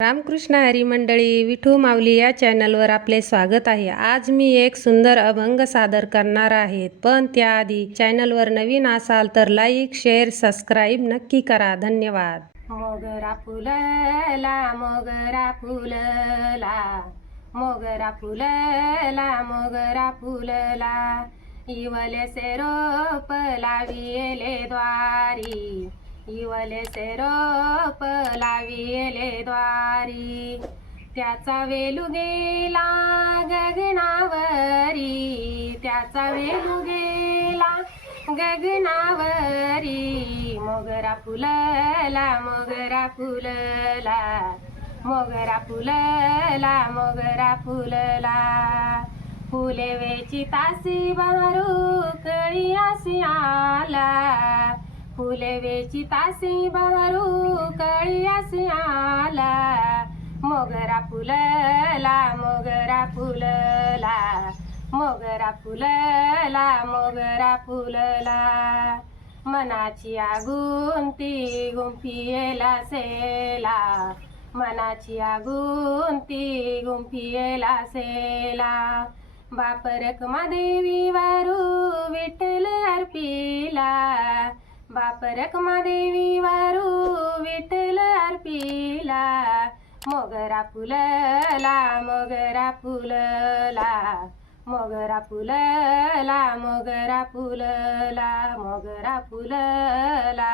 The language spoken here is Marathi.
रामकृष्ण हरी मंडळी विठू माऊली या चॅनलवर आपले स्वागत आहे. आज मी एक सुंदर अभंग सादर करणार आहे पण त्याआधी चॅनलवर नवीन असाल तर लाईक शेअर सबस्क्राईब नक्की करा. धन्यवाद. मोगरा फुलला मोगरा फुलला मोगरा फुलला मोगरा फुलला इवले से रोप लाविले द्वारी. इवले से रोप लाविले द्वारी. त्याचा वेलू गेला गगनावरी. त्याचा वेलू गेला गगनावरी. मोगरा फुलला मोगरा फुलला मोगरा फुलला मोगरा फुलला. फुले वेची तासी बहरू कळी आसी आला. फुले वेची तासी बहरू कळी आला. मोगरा फुलला मोगरा फुलला. मोगरा फुलला मोगरा फुलला. मनाची आगून ती गुंफियेला सेला. मनाची आगून ती गुंफियेला सेला. बापरक महादेवी वारू विठ्ठल अर्पिला. बापरक देवी वारू विठ्ठल अर्पिला मोगरा फुलला मोगरा फुलला मोगरा फुलला मोगरा फुलला मोगरा फुलला.